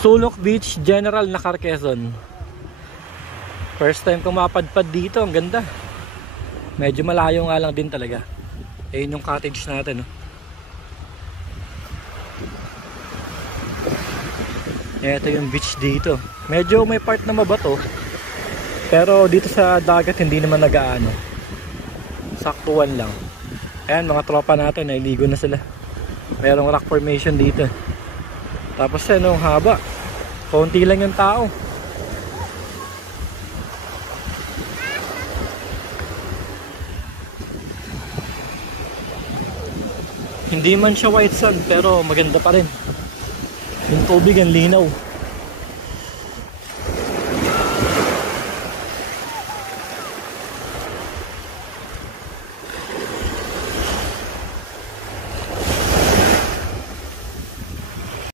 Sulok Beach, General Nakar, Quezon. First time ko mapadpad dito, ang ganda. Medyo malayo nga lang din talaga. Ayun yung cottage natin, no? Ito yung beach dito. Medyo may part na mabato, pero dito sa dagat hindi naman nag-aano. Saktuan lang. Ayan, mga tropa natin, nailigo na sila. Merong rock formation dito. Tapos ano, haba. Konti lang yung tao. Hindi man siya white sand, pero maganda pa rin. Yung tubig ang linaw.